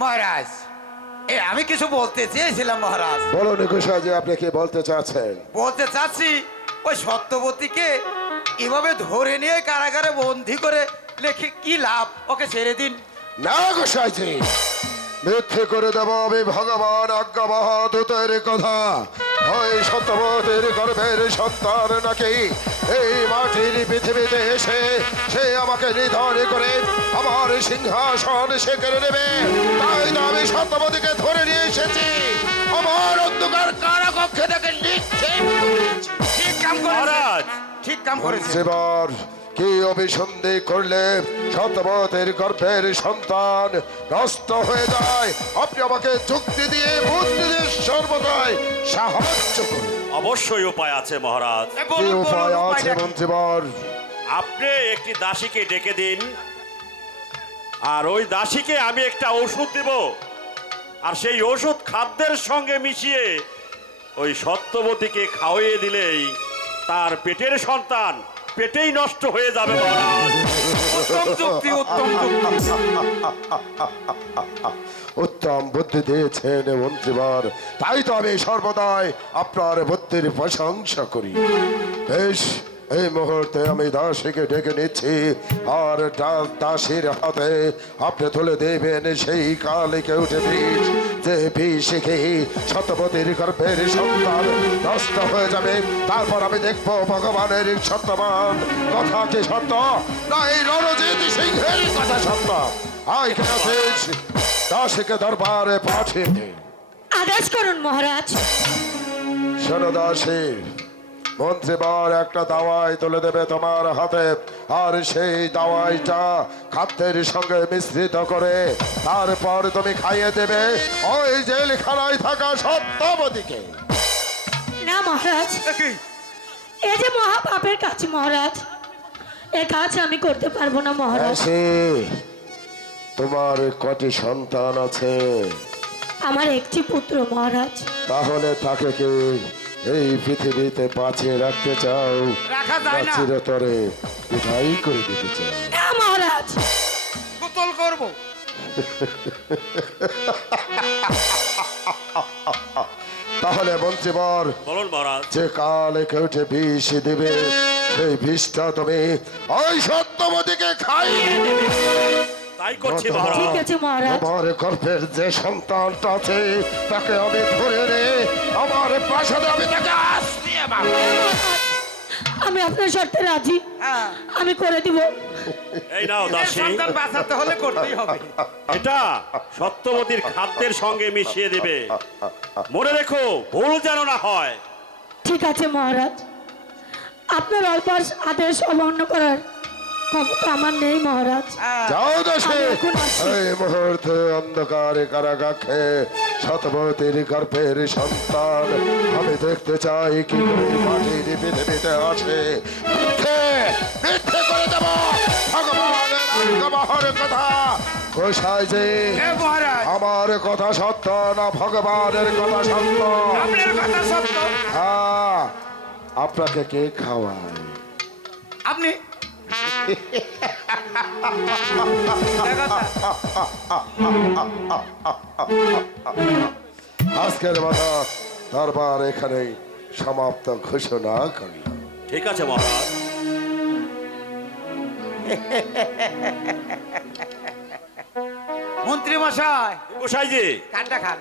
মহারাজ, আমি কিছু বলতে চেয়েছিলাম মহারাজ। বলুন গোসাই যে আপনি কি বলতে চাচ্ছেন? বলতে চাচ্ছি, ওই সত্যবতীকে এভাবে ধরে নিয়ে কারাগারে বন্দি করে লেখে কি লাভ? ওকে ছেড়ে দিন। না গোসাইজি, মিথ্যে করে দেব আমি ভগবান আজ্ঞাবহদূতের কথা। ওই সত্যবতীর গর্ভের সন্তান নাকি এই মাটির পৃথিবীতে এসে সে আমাকে নিধন করে আমার সিংহাসন সে কেড়ে নেবে। তাই তো আমি সত্যবতীকে ধরে নিয়ে এসেছি আমার অন্ধকার কারাকক্ষে তাকে নিক্ষেপ করেছি। ঠিক কাম করেছেন, ঠিক কাম করেছেন। এবার কি অভিসন্ধি করলে সত্যবতীর গর্ভের সন্তান নষ্ট হয়ে যায়? আপনি আমাকে যুক্তি দিয়ে বুদ্ধি দিয়ে সর্বদাই সাহায্য করুন। অবশ্যই উপায় আছে মহারাজ। কি উপায় আছে মন্ত্রীবর? আপনি একটি দাসীকে ডেকে দিন, আর ওই দাসীকে আমি একটা ওষুধ দেব, আর সেই ওষুধ খাদ্যের সঙ্গে মিশিয়ে ওই সত্যবতীকে খাওয়িয়ে দিলেই তার পেটের সন্তান পেটেই নষ্ট হয়ে যাবে মহারাজ। উত্তম যুক্তি, উত্তম যুক্তি। উত্তম বুদ্ধি দিয়েছেন মন্ত্রীবর, তাই তো আমি সর্বদাই আপনার বুদ্ধির প্রশংসা করি। বেশ, এই মুহূর্তে আমি দাসীকে ডেকে নিচ্ছি, আর দাসীর হাতে আপনি তুলে দেবেন সেই কালিকে উঠে বিষ, যে বিষ খেয়ে সত্যবতীর গর্ভের সন্তান নষ্ট হয়ে যাবে। তারপর আমি দেখবো ভগবানের সত্যবান কথা কি সত্য, না এই রণজিৎ সিংহের কথা সত্য। আয় কেন দাসীকে দরবারে পাঠিয়ে দে। আদেশ করুন মহারাজ। শোনো দাসী, মন্ত্রীবর একটা দাওয়াই তুলে দেবে তোমার হাতে, আর সেই দাওয়াইটা খাদ্যের সঙ্গে মিশ্রিত করে তারপর তুমি খাইয়ে দেবে ওই জেলখানায় থাকা সত্যবতীকে। না মহারাজ, এ যে মহা পাপের কাজ মহারাজ, এ কাজ আমি করতে পারবো না মহারাজ। তোমার কটি সন্তান আছে? আমার একটি পুত্র মহারাজ। তাহলে তাকে কি এই পৃথিবীতে বাঁচিয়ে রাখতে চাও, রাখা যায় না। চিরতরে বিদায় করে দিতে চাও? না মহারাজ। কুতল করব। তাহলে মন্ত্রীবর, বলুন মহারাজ। যে কালে কেউটে বিষ দিবে সেই বিষটা তুমি ওই সত্যবতীকে খাইয়ে দেবে। তাই করছি মহারাজ। ঠিক আছে মহারাজ। আমার গর্ভের যে সন্তানটা আছে তাকে আমি ধরে রে আমার প্রাসাদে আমি তাকে আশ্রিয়ে বাঁধবো। আমি আপনার শর্তে রাজি, হ্যাঁ, আমি করে দিব। এই নাও নিজের দাসী, সন্তান বাঁচাতে হলে করতেই হবে। এটা সত্যবতীর খাদ্যের সঙ্গে মিশিয়ে দেবে। মনে রেখো, ভুল যেন না হয়। ঠিক আছে মহারাজ, আপনার অল্প আদেশ অমান্য করার ক্ষমতা আমার নেই মহারাজ। হ্যাঁ, যাও দাসী, আমি এখন আসছি। এই মুহূর্তে অন্ধকারে কারাগারে সত্যবতীর গর্ভের সন্তান আমি দেখতে চাই কি করে মাটির পৃথিবীতে আসে। মিথ্যে মিথ্যে করে দেব ভগবানের আজ্ঞাবহের কথা। গোসাই যে এ মহারাজ, আমার কথা সত্য না ভগবানের কথা সত্য? আপনার কথা সত্য। হ্যাঁ, আপনাকে কে খাওয়ায়? আপনি আজকের মতো দরবার এখানেই সমাপ্ত ঘোষণা করি। ঠিক আছে মহারাজ। মন্ত্রী মশাই, গোসাইজি, কাড্ডা খান,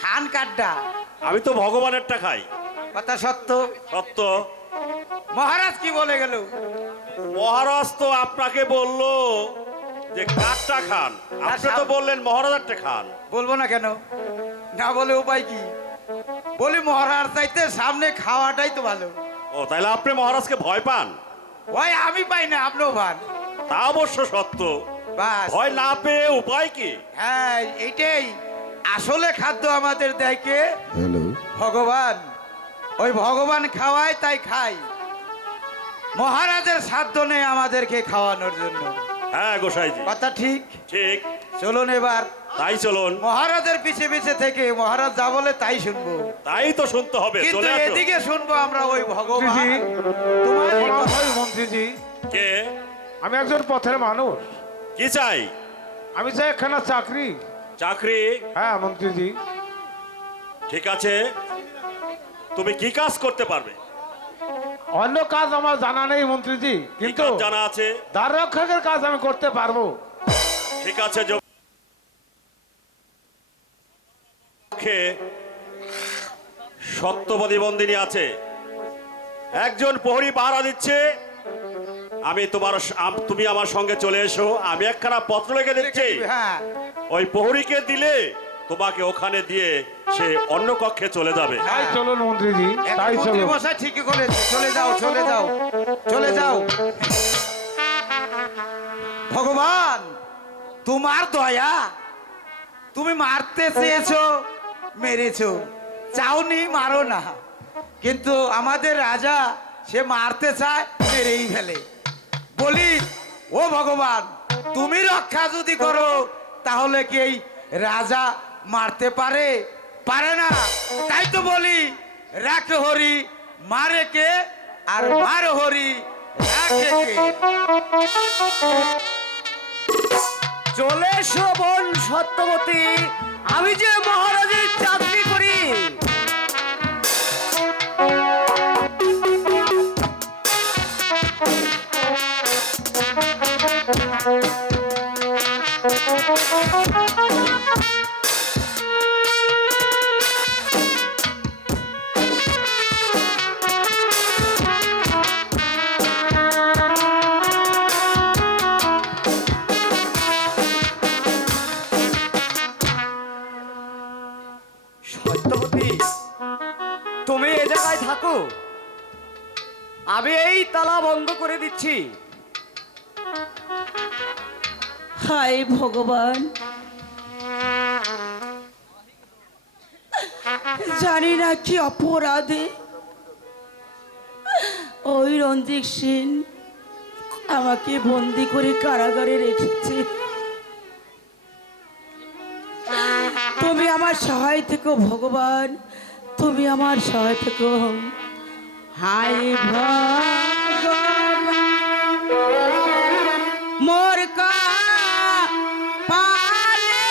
খান কাড্ডা। আমি তো ভগবানেরটা খাই। কথা সত্য। সত্য। মহারাজ কি বলে গেল? মহারাজ তো আপনাকে বললো যে কাঠটা খান, আপনি তো বললেন মহারাজারটা খান। বলবো না কেন? না বলে উপায় কি? বলি মহারাজ চাইতে সামনে খাওয়াটাই তো ভালো। ও, তাইলে আপনি মহারাজকে ভয় পান? ওই আমি পাই না, আপনিও পান। তা অবশ্য সত্য। বাস, ভয় না পেয়ে উপায় কি? হ্যাঁ এইটাই আসলে খাদ্য আমাদের দেয় কে? হ্যালো, ভগবান। ওই ভগবান খাওয়ায় তাই খাই। মহারাজের সাধ্য নেই আমাদেরকে খাওয়ানোর জন্য। হ্যাঁ গোসাইজি, কথা ঠিক। ঠিক। চলুন এবার তাই চলুন। মহারাজের পিছে পিছে থেকে মহারাজ যা বলে তাই শুনবো। তাই তো শুনতে হবে। কিন্তু চলে আসো। এদিকে শুনবো আমরা ওই ভগবান। তোমার এই কথা- মন্ত্রীজি, কে? আমি একজন পথের মানুষ। কি চাই? আমি চাই একখানা চাকরি। চাকরি? হ্যাঁ মন্ত্রীজি। ঠিক আছে, তুমি কি কাজ করতে পারবে? অন্য কাজ আমার জানা নেই মন্ত্রীজি, কি কিন্তু কাজ জানা আছে? দ্বার রক্ষকের কাজ আমি করতে পারবো। ঠিক আছে, সত্যবাদী বন্দিনী আছে, একজন প্রহরী পাহারা দিচ্ছে। তুমি আমার সঙ্গে চলে এসো, আমি একখানা পত্র লিখে দিচ্ছি। হ্যাঁ, ওই প্রহরীকে দিলে তোমাকে ওখানে দিয়ে সে অন্য কক্ষে চলে যাবে। তাই চলুন মন্ত্রীজি, তাই মন্ত্রী চলুন। মশাই ঠিকই করেছে, চলে যাও চলে যাও চলে যাও। ভগবান তোমার দয়া, তুমি মারতে চেয়েছো মেরেছো, চাওনি মারো না, কিন্তু আমাদের রাজা সে মারতে চায় মেরেই ফেলে। বলি ও ভগবান, তুমি রক্ষা যদি করো তাহলে কি এই রাজা মারতে পারে? পারে না। তাই তো বলি, রাখে হরি মারে কে, আর মার হরি রাখে কে। চলে এসো বোন সত্যবতী, আমি যে মহারাজের চাকরি করি। সত্যবতী, তুমি এ জায়গায় থাকো, আমি এই তালা বন্ধ করে দিচ্ছি। হায় ভগবান, জানি না কি অপরাধে ওই রঞ্জিত সিং আমাকে বন্দি করে কারাগারে রেখেছে। তুমি আমার সহায় থেকো ভগবান, তুমি আমার সহায় থেকো। হায় ভগবান মোর পালে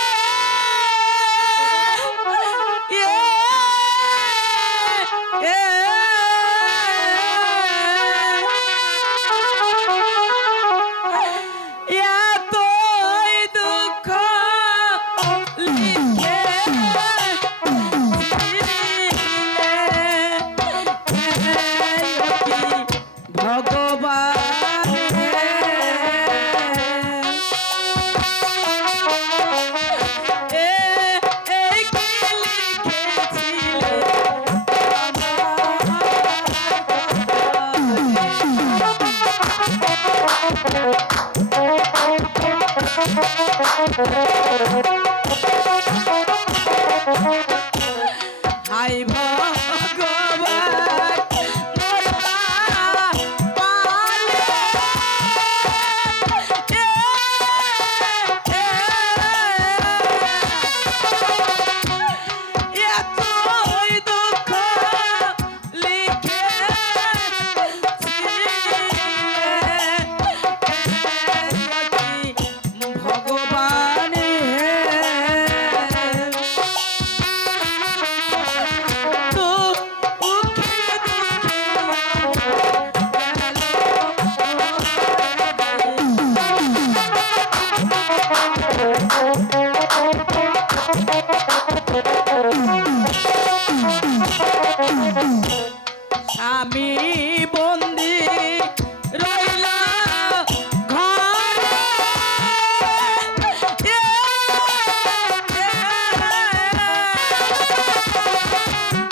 এতই দুঃখ লিখে ভগবান হাই ভগবান মোর পালে এতই দুঃখ লিখে ভগবান আমি বন্দি রইলা ঘরে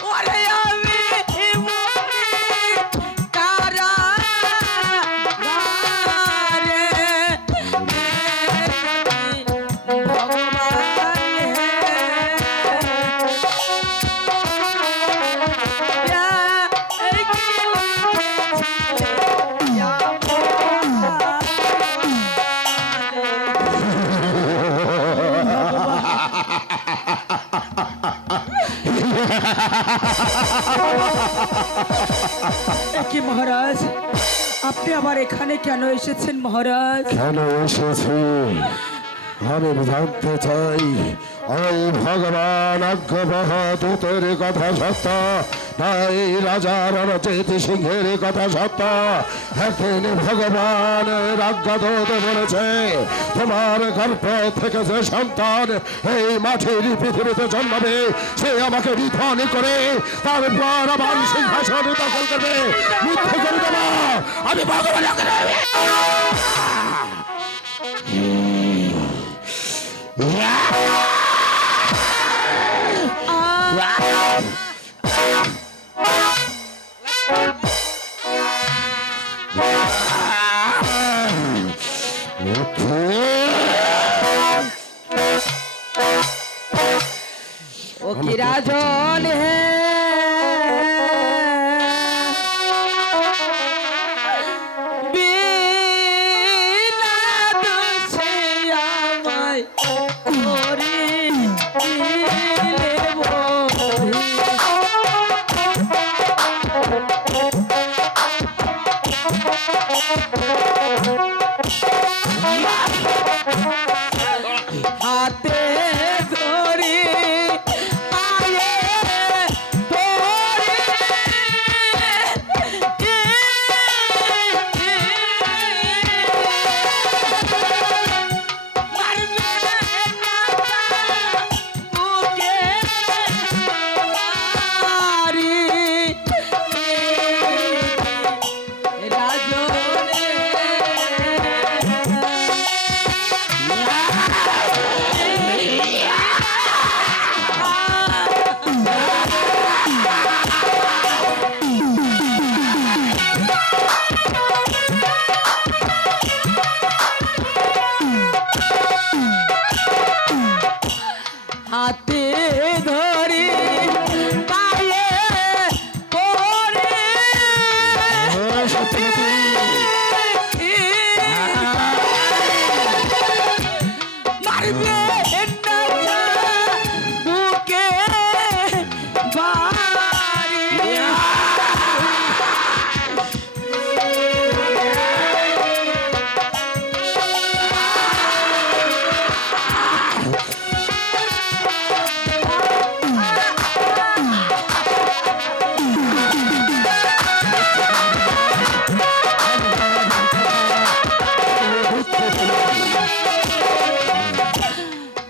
ওরে আমি বন্দি কারাগারে কি মহারাজ, আপনি আবার এখানে কেন এসেছেন মহারাজ? কেন এসেছি আমি জানতে চাই ওই ভগবান আজ্ঞাবহ দূতের কথা সত্য না এই রাজা রণজিৎ সিংহের কথা সত্য? একদিন ভগবান আজ্ঞাদূত বলেছে তোমার গর্ভ থেকে যে সন্তান এই মাটির পৃথিবীতে জন্মাবে সে আমাকে নিধন করে তারপর আমার সিংহাসন দখল করবে। মিথ্যে করে দেব আমি ভগবান ও কি রাজন হে বিনা দোষে আমায় করে দিলে বলি। হাতে ধরে পায়ে ধরে মারবে না বুকে মারি রাজনে হাতে ধরে পায়ে পড়ে মারবে না বুকে বাড়ি।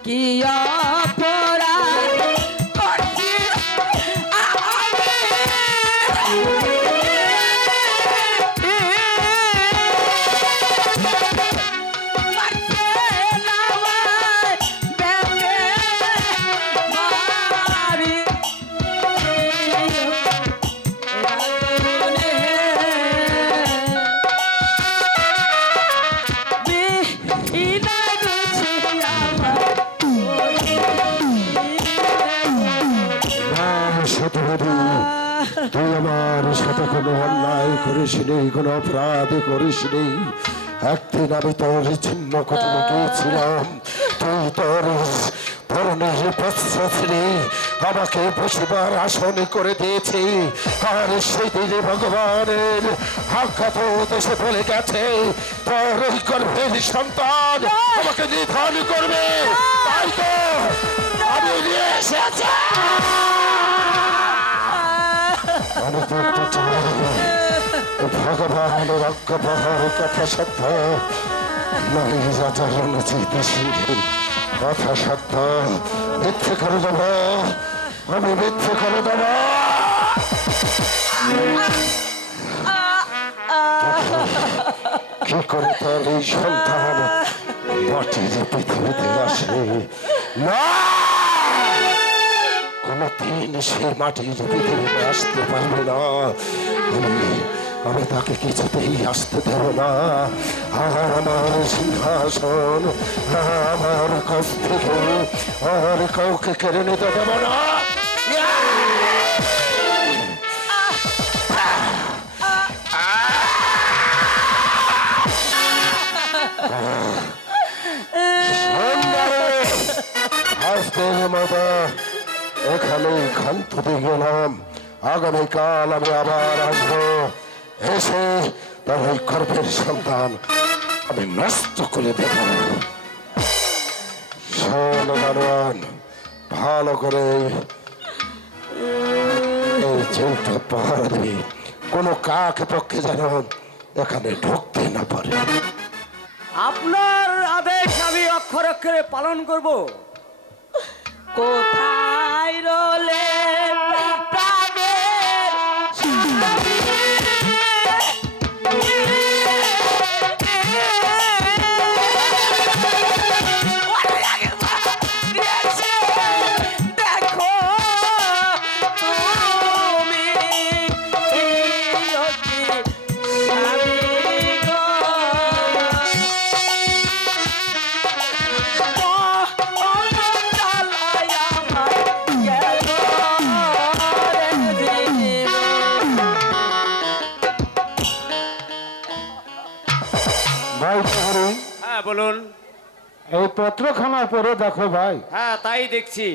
কি অপরাধ করছি আমি? মারছে না আমায় বেঁধে মারি। রাজনে বিনা দোষে আমায় শতপতি তুই আমার সাথে কোনো অন্যায় করিসনি, কোনো অপরাধ করিসনি। একদিন আমি তোর চিহ্ন কথা গিয়েছিলাম, তুই তোর পরনের পশ্চাৎরে আমাকে বসিবার আসন করে দিয়েছি। আর সেই দিনে ভগবানের আজ্ঞাত দেশে বলে গেছে তোর ওই গর্ভের সন্তান আমাকে নিধন করবে। তাই তো আমি নিয়ে এসেছি। আমি দেখতে চাই ভগবানের আজ্ঞাবহের কথা সত্য নয় রাজা রণজিৎ সিংহের কথা সত্য। মিথ্যে করে দেব, আমি মিথ্যে করে দেব। কি করে তার এই সন্তান মাটির পৃথিবীতে আসে? না, কোনদিন সে মাটির পৃথিবীতে আসতে পারবে না। আমি তাকে কিছুতেই আসতে দেব না। আর আমার সিংহাসন আমার কাছ থেকে আর কাউকে কেড়ে নিতে দেব না। আজকের মতো এখানে ক্ষান্ত দিয়ে গেলাম। আগামীকাল আমি আবার আসবো, এসে তার ওই গর্ভের সন্তান আমি নষ্ট করে দেব। দারোয়ান ভালো করে এই জেলটা পাহারা দিবি, কোনো কাক পক্ষে যেন এখানে ঢুকতে না পারে। আপনার আদেশ আমি অক্ষরে অক্ষরে পালন করব। কোথায় রলে প্রাণের দেখো তুমি ভাই প্রহরী, হ্যাঁ বলুন। এই পত্রখানা পড়ে দেখো ভাই। হ্যাঁ তাই দেখছি।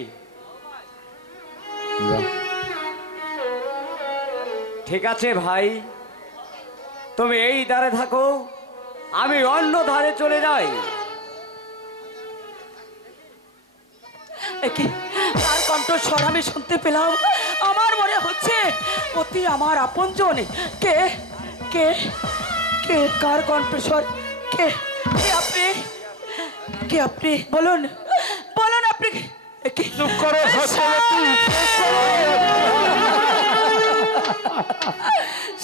ঠিক আছে ভাই, তুমি এই ধারে থাকো, আমি অন্য ধারে চলে যাই। তার কণ্ঠস্বর আমি শুনতে পেলাম। আমার মনে হচ্ছে অতি আমার আপনজন। কে কে কে কার কণ্ঠস্বর? কে কে আপনি? কে আপনি? বলুন বলুন আপনি কে? চুপ করো সত্যবতী,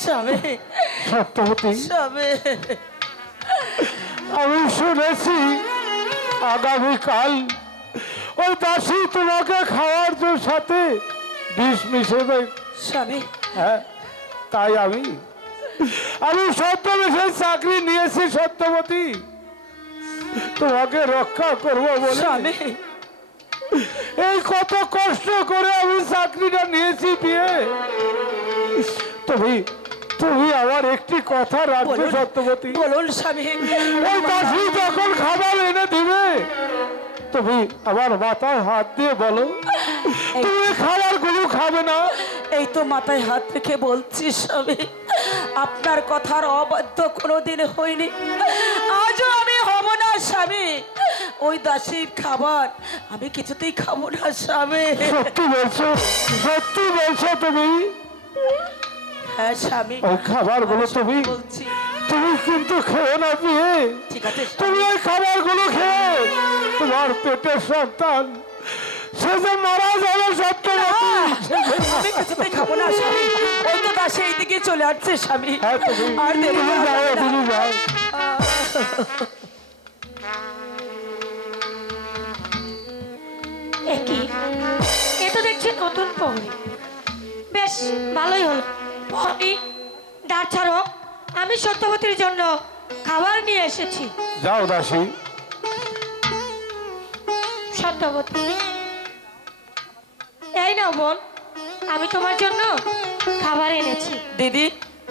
স্বামী সত্যবতী, স্বামী আমি শুনেছি আগামীকাল ওই দাসী তোমাকে খাওয়ার সাথে বিষ মিশাবে। স্বামী হ্যাঁ, তাই আমি সত্যবিষয়ে চাকরি নিয়েছি সত্যবতী, তোমাকে রক্ষা করবো বলে। স্বামী এই কত কষ্ট করে আমি চাকরিটা নিয়েছি বিয়ে। তুমি তুমি আমার একটি কথা রাখবে বলুন। সত্যবতী। বলুন স্বামী। ওই দাসী যখন খাবার এনে দিবে, তুমি আমার মাথায় হাত দিয়ে বলো তুমি খাবারগুলো খাবে না। এই তো মাথায় হাত রেখে বলছি স্বামী, আপনার কথার অবাধ্য কোনোদিন হয়নি, আজও আমি হব না স্বামী। ওই দাসীর খাবার আমি কিছুতেই খাবো না স্বামী। সত্যি বলছো? সত্যি বলছো তুমি? হ্যাঁ স্বামী, ওই খাবারগুলো তুমি বলছি। তুমি কিন্তু খেয়ে না বিয়ে। ঠিক আছে তুমি ওই খাবারগুলো খেয়ে তোমার পেটের সন্তান সে যে মারা যাবে সত্যবতী। আমি কিছুতেই খাবো না স্বামী। ওই তো দাসী এইদিকে চলে আসছে স্বামী। হ্যাঁ, তুমি আর দেরি তুমি করা যাও, যাবে না। তুমি যাও। একই এ তো দেখছি নতুন প্রহরী, বেশ ভালোই হলো। প্রহরী দাঁড় ছাড়ো, আমি সত্যবতীর জন্য খাবার নিয়ে এসেছি। যাও দাসী। সত্যবতী, এই নাও বোন, আমি তোমার জন্য খাবার এনেছি। দিদি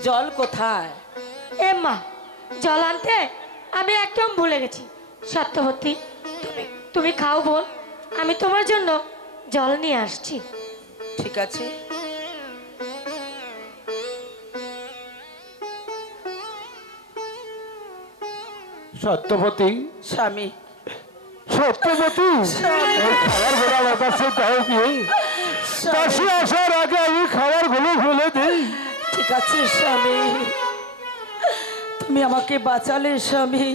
জল কোথায়? এ মা, জল আনতে আমি একদম ভুলে গেছি। সত্যবতী, তুমি তুমি খাও বোন, আমি তোমার জন্য জল নিয়ে আসছি। ঠিক আছে। সত্যবতী, স্বামী সত্যবতী, এই খাবারগুলো আমার কাছে দাও বিয়ে। দাসী আসার আগে আমি খাবারগুলো ফেলে দিই। ঠিক আছে স্বামী, তুমি আমাকে বাঁচালে স্বামী।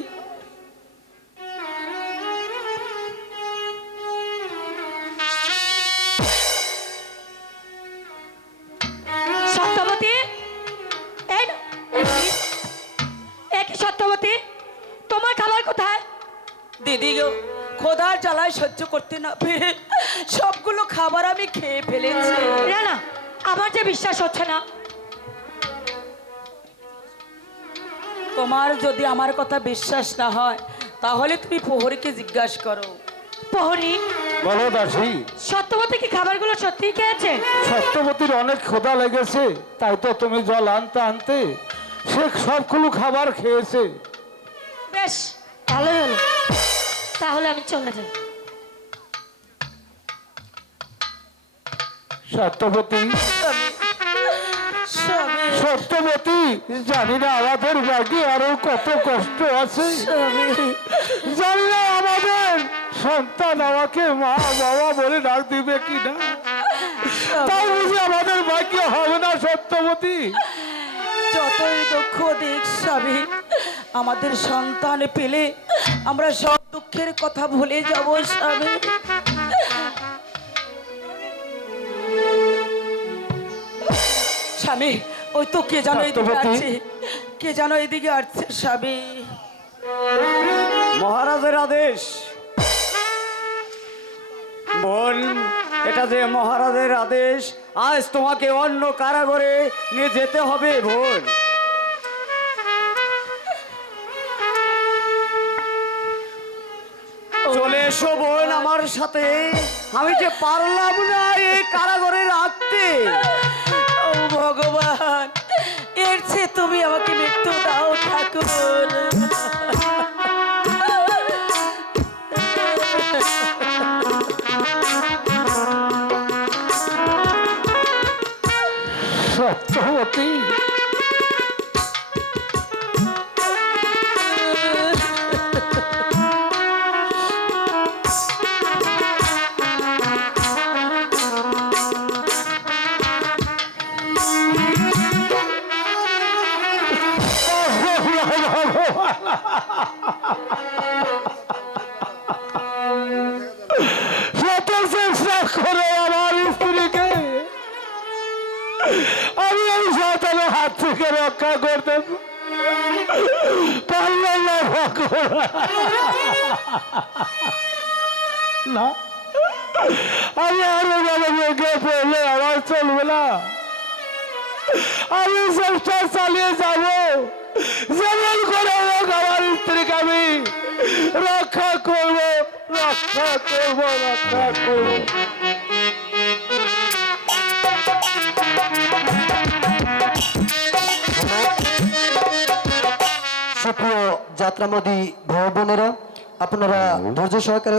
সত্যবতী, এই নাও, একই সত্যবতী, তোমার খাবার কোথায়? দিদি গো, খোদার জ্বালায় সহ্য করতে না পেরে সবগুলো খাবার আমি খেয়ে ফেলেছি। না না, আমার যে বিশ্বাস হচ্ছে না। তোমার যদি আমার কথা বিশ্বাস না হয় তাহলে তুমি প্রহরীকে জিজ্ঞাসা করো। প্রহরী, বলো দাসী, সত্যবতী কি খাবারগুলো সত্যি খেয়েছে? সত্যবতীর অনেক ক্ষুধা লেগেছে, তাই তো তুমি জল আনতে আনতে সে সবগুলো খাবার খেয়েছে। বেশ ভালোই হলো, তাহলে আমি চলে যাই। সত্যবতী, স্বামী সত্যবতী, জানি না আমাদের বাকি আরো কত কষ্ট আছে, স্বামী জানি না আমাদের সন্তান আমাকে মা বাবা বলে ডাক দিবে কি না, তাই বুঝি আমাদের ভাগ্য হবে না সত্যবতী? যতই দুঃখ দিক স্বামী, আমাদের সন্তান পেলে আমরা সব দুঃখের কথা ভুলে যাব স্বামী। স্বামী, ওই তো কে জানো এদিকে সত্যবতী? আসছে, কে জানো এদিকে আসছে স্বামী। মহারাজের আদেশ। বোন, এটা যে মহারাজের আদেশ, আজ তোমাকে অন্য কারাগারে নিয়ে যেতে হবে বোন। চলে এসো বোন আমার সাথে, আমি যে পারলাম না এই কারাগারে রাখতে। ও ভগবান, এর চেয়ে তুমি আমাকে মৃত্যু দাও ঠাকুর। সত্যবতী, শত চেষ্টা করে আমার স্ত্রীকে আমি এই শয়তানের হাত থেকে রক্ষা করতে পারলাম না ভগবান। না, আমি আরো ভালো বেগে পড়লে আমার চলবে না। আমি চেষ্টা চালিয়ে যাব, যেমন করে হোক আমার স্ত্রীকে আমি রক্ষা করব, রক্ষা করব, রক্ষা করব। সুপ্রিয় যাত্রামোদী ভাই বোনেরা, আপনারা ধৈর্য সহকারে